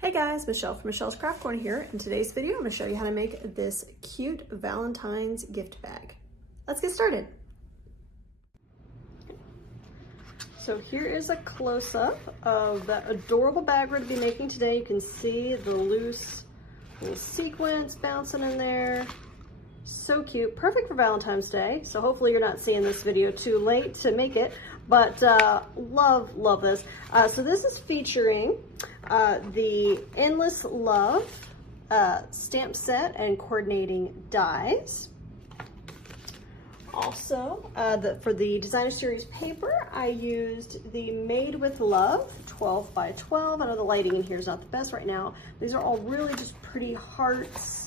Hey guys, Michelle from Michelle's Craft Corner here. In today's video, I'm going to show you how to make this cute Valentine's gift bag. Let's get started. So here is a close-up of that adorable bag we're going to be making today. You can see the loose little sequins bouncing in there. So cute, perfect for Valentine's Day. So hopefully you're not seeing this video too late to make it, but love this. So this is featuring the Endless Love stamp set and coordinating dies. Also, for the designer series paper, I used the Made with Love 12 by 12. I know the lighting in here is not the best right now. These are all really just pretty hearts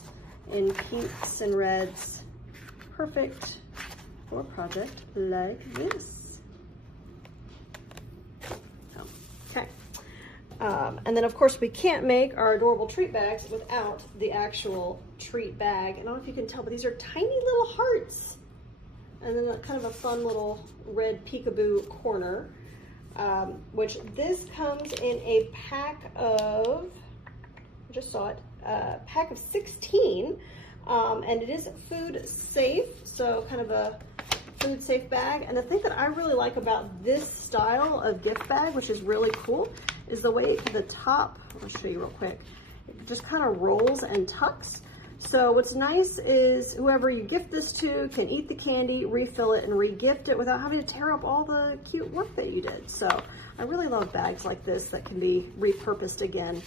in pinks and reds. Perfect for a project like this. Okay. And then of course we can't make our adorable treat bags without the actual treat bag. And I don't know if you can tell, but these are tiny little hearts. And then kind of a fun little red peekaboo corner, which this comes in a pack of, I just saw it, pack of 16, and it is food safe, so kind of a food safe bag. And the thing that I really like about this style of gift bag, which is really cool, is the way the top, I'll show you real quick, it just kind of rolls and tucks. So what's nice is whoever you gift this to can eat the candy, refill it, and re-gift it without having to tear up all the cute work that you did. So I really love bags like this that can be repurposed again.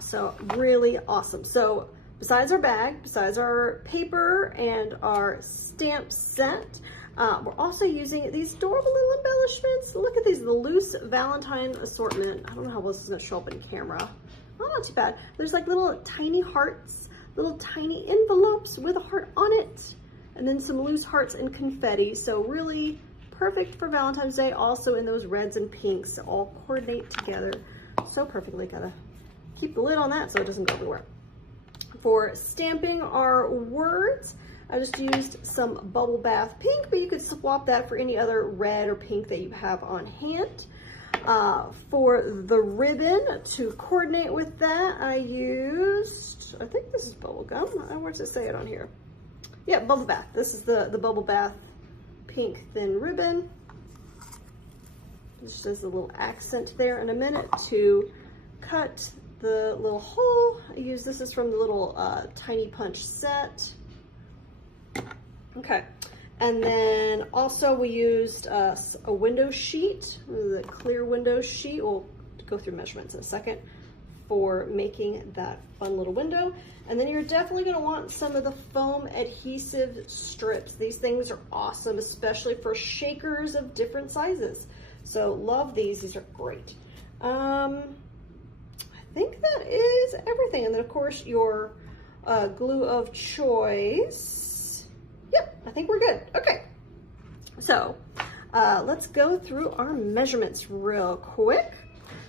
So really awesome. So besides our bag, besides our paper and our stamp set, we're also using these adorable little embellishments. Look at these, the loose Valentine assortment. I don't know how well this is gonna show up in camera. Oh, not too bad. There's like little tiny hearts, little tiny envelopes with a heart on it, and then some loose hearts and confetti. So really perfect for Valentine's Day, also in those reds and pinks, all coordinate together so perfectly. Gotta keep the lid on that so it doesn't go everywhere. For stamping our words, I just used some Bubble Bath pink, but you could swap that for any other red or pink that you have on hand. For the ribbon to coordinate with that, I used, I think this is bubble gum. Where does it say it on here? Yeah, Bubble Bath. This is the Bubble Bath pink thin ribbon. Just as a little accent there. In a minute to cut the little hole. This is from the little tiny punch set. Okay. And then also we used a window sheet, the clear window sheet. We'll go through measurements in a second for making that fun little window. And then you're definitely going to want some of the foam adhesive strips. These things are awesome, especially for shakers of different sizes. So love these. These are great. I think that is everything. And then of course your glue of choice. Yep, I think we're good. Okay, so let's go through our measurements real quick.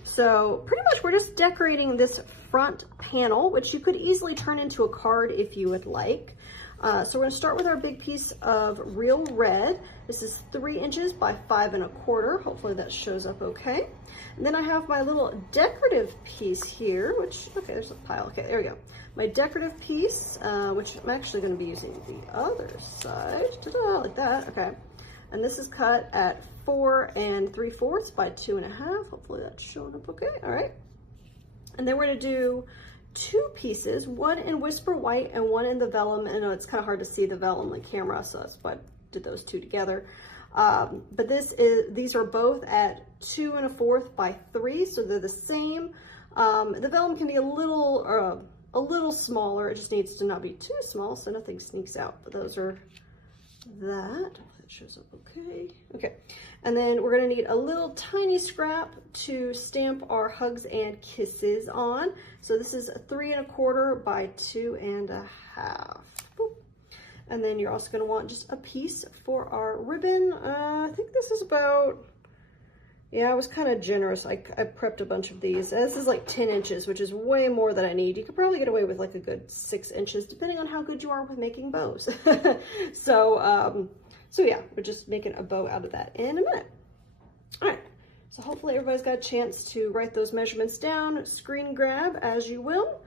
So pretty much we're just decorating this front panel, which you could easily turn into a card if you would like. So we're gonna start with our big piece of real red. This is 3 inches by 5 1/4. Hopefully that shows up okay. And then I have my little decorative piece here, which, okay, there's a pile. Okay, there we go. My decorative piece, which I'm actually gonna be using the other side. Ta-da, like that, okay. And this is cut at 4 3/4 by 2 1/2. Hopefully that's showing up okay, all right. And then we're gonna do 2 pieces, one in Whisper White and one in the vellum. I know it's kind of hard to see the vellum on camera, so that's why I did those 2 together. But these are both at 2 1/4 by 3, so they're the same. The vellum can be a little smaller. It just needs to not be too small so nothing sneaks out. But those are that. That shows up okay. Okay, and then we're gonna need a little tiny scrap to stamp our hugs and kisses on. So this is 3 1/4 by 2 1/2. Boop. And then you're also gonna want just a piece for our ribbon. I think this is about, yeah, I was kind of generous. I prepped a bunch of these. This is like 10 inches, which is way more than I need. You could probably get away with like a good 6 inches, depending on how good you are with making bows. So yeah, we're just making a bow out of that in a minute. All right, So hopefully everybody's got a chance to write those measurements down, screen grab as you will.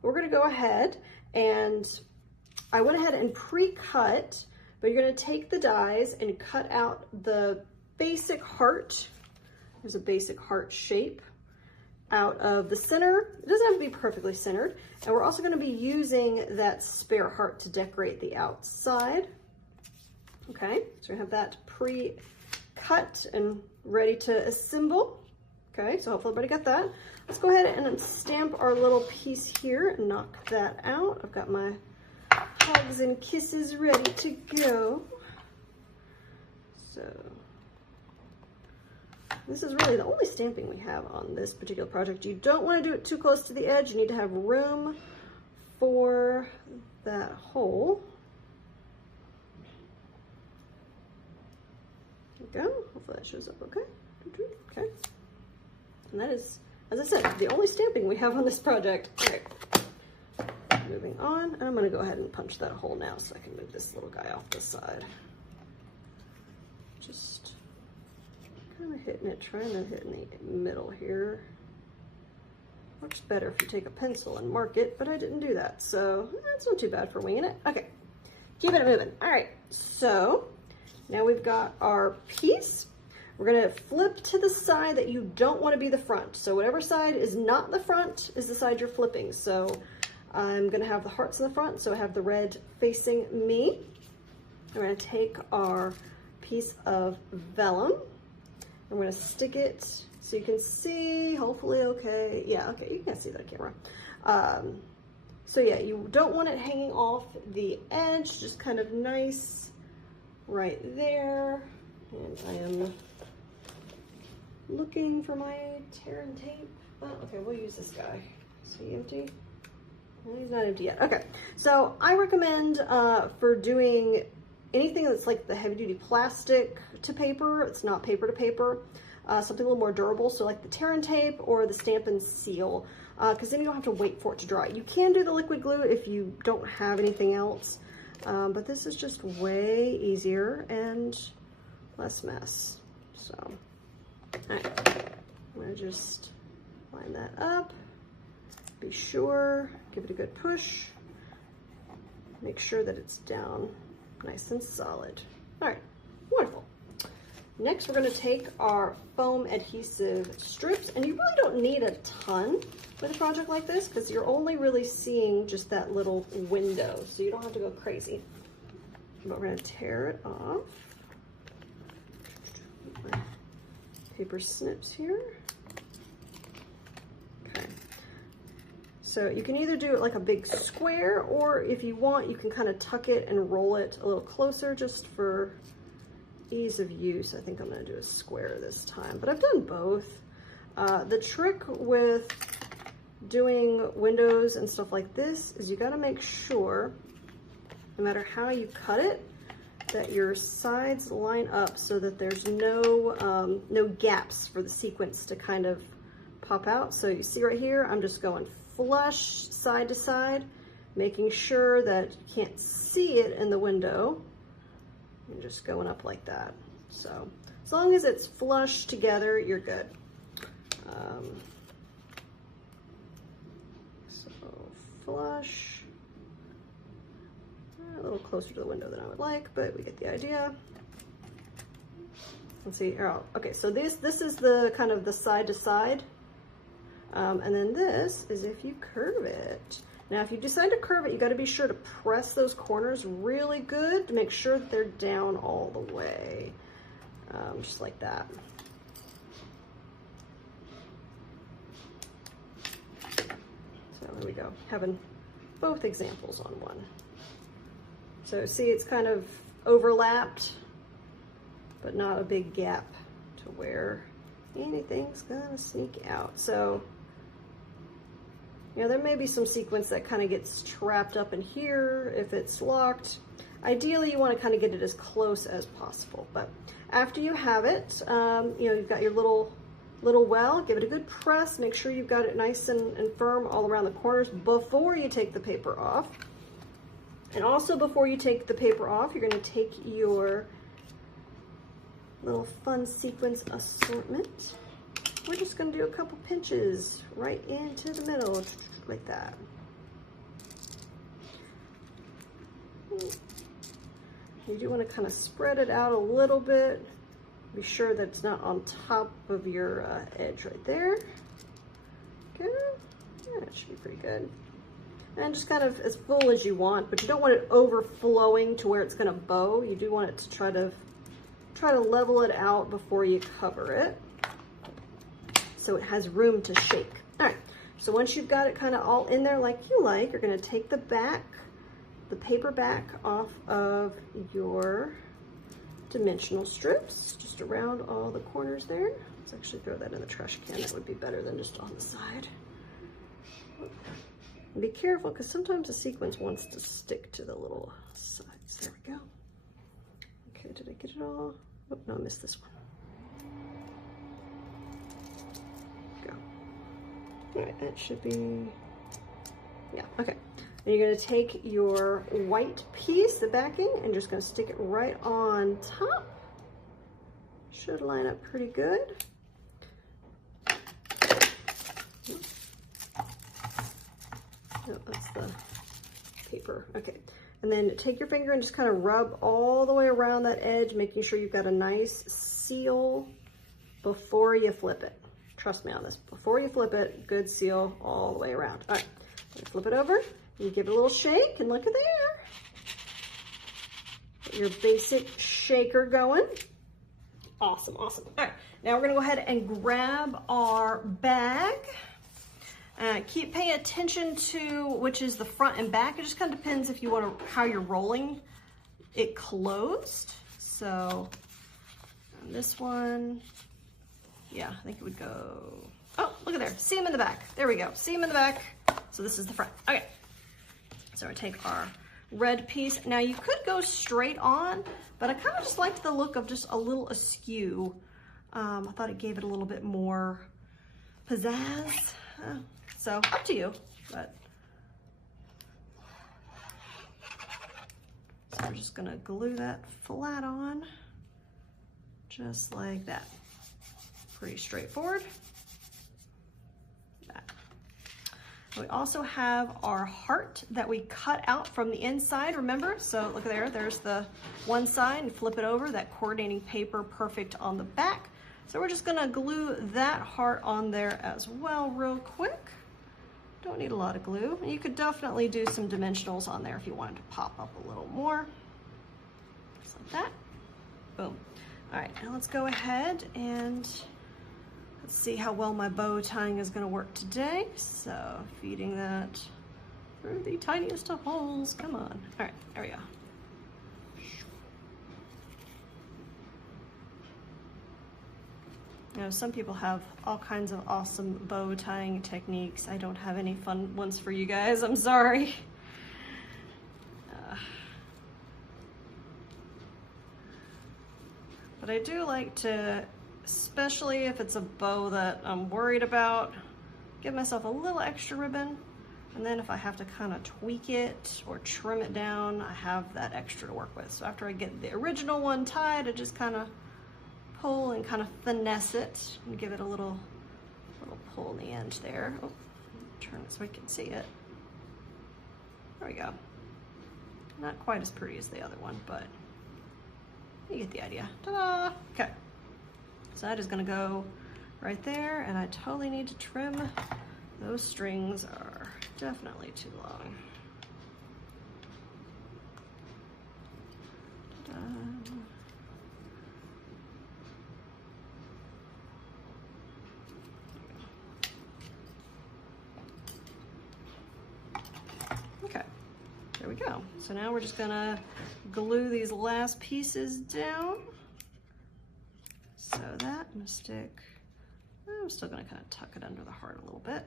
We're gonna go ahead and I went ahead and pre-cut, but you're gonna take the dies and cut out the basic heart. There's a basic heart shape out of the center. It doesn't have to be perfectly centered. And we're also gonna be using that spare heart to decorate the outside. Okay, so we have that pre-cut and ready to assemble. Okay, so hopefully everybody got that. Let's go ahead and stamp our little piece here and knock that out. I've got my hugs and kisses ready to go. So this is really the only stamping we have on this particular project. You don't want to do it too close to the edge. You need to have room for that hole. There we go. Hopefully that shows up okay. Okay. And that is, as I said, the only stamping we have on this project. All right. Moving on. And I'm going to go ahead and punch that hole now so I can move this little guy off the side. Just kind of hitting it, trying to hit in the middle here. Works better if you take a pencil and mark it, but I didn't do that, so that's not too bad for winging it. Okay, keeping it moving. All right, so now we've got our piece. We're gonna flip to the side that you don't want to be the front. So whatever side is not the front is the side you're flipping. So I'm gonna have the hearts in the front, so I have the red facing me. We're gonna take our piece of vellum. I'm gonna stick it so you can see, hopefully okay. Yeah, okay, you can't see that camera. So yeah, you don't want it hanging off the edge, just kind of nice right there. And I am looking for my tear and tape. Oh, okay, we'll use this guy. Is he empty? No, he's not empty yet. Okay, so I recommend for doing anything that's like the heavy duty plastic to paper, it's not paper to paper, something a little more durable, so like the tear and tape or the stamp and seal, because then you don't have to wait for it to dry. You can do the liquid glue if you don't have anything else, but this is just way easier and less mess. So, all right, I'm gonna just line that up, be sure, give it a good push, make sure that it's down nice and solid. All right, wonderful. Next, we're gonna take our foam adhesive strips, and you really don't need a ton with a project like this because you're only really seeing just that little window, so you don't have to go crazy. But we're gonna tear it off. My paper snips here. Okay. So you can either do it like a big square, or if you want, you can kind of tuck it and roll it a little closer just for ease of use. I think I'm going to do a square this time, but I've done both. The trick with doing windows and stuff like this is you got to make sure, no matter how you cut it, that your sides line up so that there's no gaps for the sequence to kind of pop out. So you see right here, I'm just going flush side to side, making sure that you can't see it in the window. I'm just going up like that. So as long as it's flush together, you're good. So flush, a little closer to the window than I would like, but we get the idea. Let's see. Oh, okay, so this is the kind of the side to side. And then this is if you curve it. Now, if you decide to curve it, you got to be sure to press those corners really good to make sure that they're down all the way, just like that. So there we go, having both examples on one. So see, it's kind of overlapped, but not a big gap to where anything's gonna sneak out. So, you know, there may be some sequence that kind of gets trapped up in here if it's locked. Ideally, you want to kind of get it as close as possible. But after you have it, you know, you've got your little well, give it a good press. Make sure you've got it nice and firm all around the corners before you take the paper off. And also before you take the paper off, you're going to take your little fun sequence assortment. we're just gonna do a couple pinches right into the middle, like that. You do want to kind of spread it out a little bit. Be sure that it's not on top of your edge right there. Good. Yeah, it should be pretty good. And just kind of as full as you want, but you don't want it overflowing to where it's going to bow. You do want it to try to level it out before you cover it, so it has room to shake. All right. So once you've got it kind of all in there like you like, you're going to take the paper back off of your dimensional strips, just around all the corners there. Let's actually throw that in the trash can. That would be better than just on the side. And be careful, because sometimes the sequins wants to stick to the little sides. There we go. Okay, did I get it all? Oh, no, I missed this one. Go. All right, that should be, yeah, okay. And you're going to take your white piece, the backing, and just going to stick it right on top. Should line up pretty good. Oh, that's the paper. Okay. And then take your finger and just kind of rub all the way around that edge, making sure you've got a nice seal before you flip it. Trust me on this. Before you flip it, good seal all the way around. All right. Flip it over. You give it a little shake, and look at there. Get your basic shaker going. Awesome, awesome. All right, now we're gonna go ahead and grab our bag. Keep paying attention to which is the front and back. It just kind of depends if you want to, how you're rolling it closed. So on this one, yeah, I think it would go, oh, look at there, seam in the back. There we go, seam in the back. So this is the front, okay. So we take our red piece. Now you could go straight on, but I kind of just liked the look of just a little askew. I thought it gave it a little bit more pizzazz. So up to you, but. So we're just gonna glue that flat on, just like that. Pretty straightforward. We also have our heart that we cut out from the inside, remember? So look there, there's the one side, and flip it over, that coordinating paper perfect on the back. So we're just gonna glue that heart on there as well real quick. Don't need a lot of glue. You could definitely do some dimensionals on there if you wanted to pop up a little more. Just like that, boom. All right, now let's go ahead and let's see how well my bow tying is gonna work today. So feeding that through the tiniest of holes, come on. All right, there we go. You know, some people have all kinds of awesome bow tying techniques. I don't have any fun ones for you guys, I'm sorry. But I do like to, especially if it's a bow that I'm worried about, give myself a little extra ribbon, and then if I have to kind of tweak it or trim it down, I have that extra to work with. So after I get the original one tied, I just kind of pull and kind of finesse it and give it a little pull in the end there. Oh, turn it so I can see it. There we go. Not quite as pretty as the other one, but you get the idea. Ta-da! Okay. So that is gonna go right there, and I totally need to trim. Those strings are definitely too long. Ta-da. Okay, there we go. So now we're just gonna glue these last pieces down. So that, I'm gonna stick, I'm still gonna kind of tuck it under the heart a little bit.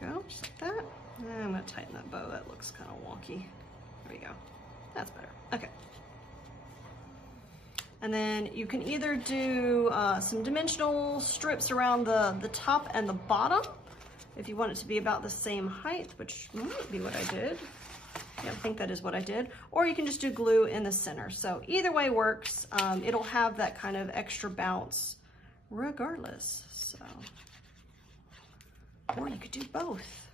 Go, just like that. And I'm gonna tighten that bow, that looks kind of wonky. There we go, that's better, okay. And then you can either do some dimensional strips around the top and the bottom, if you want it to be about the same height, which might be what I did. Yeah, I think that is what I did. Or you can just do glue in the center. So either way works. It'll have that kind of extra bounce regardless. So, or you could do both.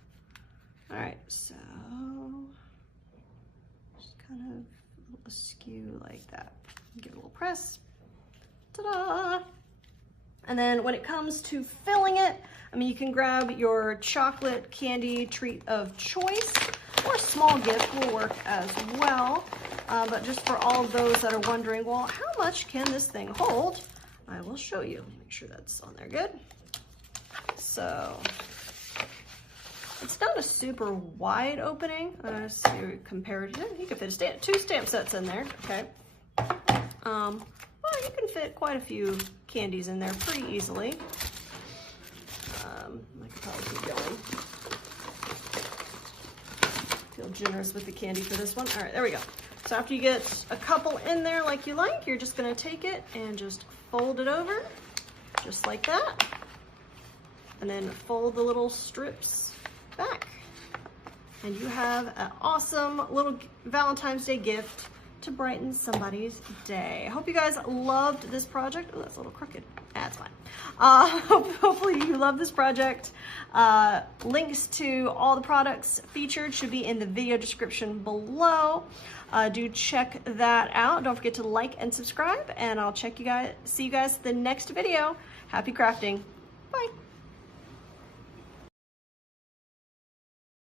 All right, so just kind of askew like that. Give it a little press. Ta-da! And then when it comes to filling it, I mean, you can grab your chocolate candy treat of choice, or a small gift will work as well. But just for all of those that are wondering, well, how much can this thing hold? I will show you. Make sure that's on there good. So it's not a super wide opening. So you compare it, you can fit two stamp sets in there, okay? Well, you can fit quite a few candies in there pretty easily. I could probably keep going. Feel generous with the candy for this one. All right, there we go. So after you get a couple in there like you like, you're just gonna take it and just fold it over, just like that. And then fold the little strips back. And you have an awesome little Valentine's Day gift to brighten somebody's day. I hope you guys loved this project. Oh, that's a little crooked. That's fine. Hopefully you love this project. Links to all the products featured should be in the video description below. Do check that out. Don't forget to like and subscribe, and I'll see you guys in the next video. Happy crafting. Bye.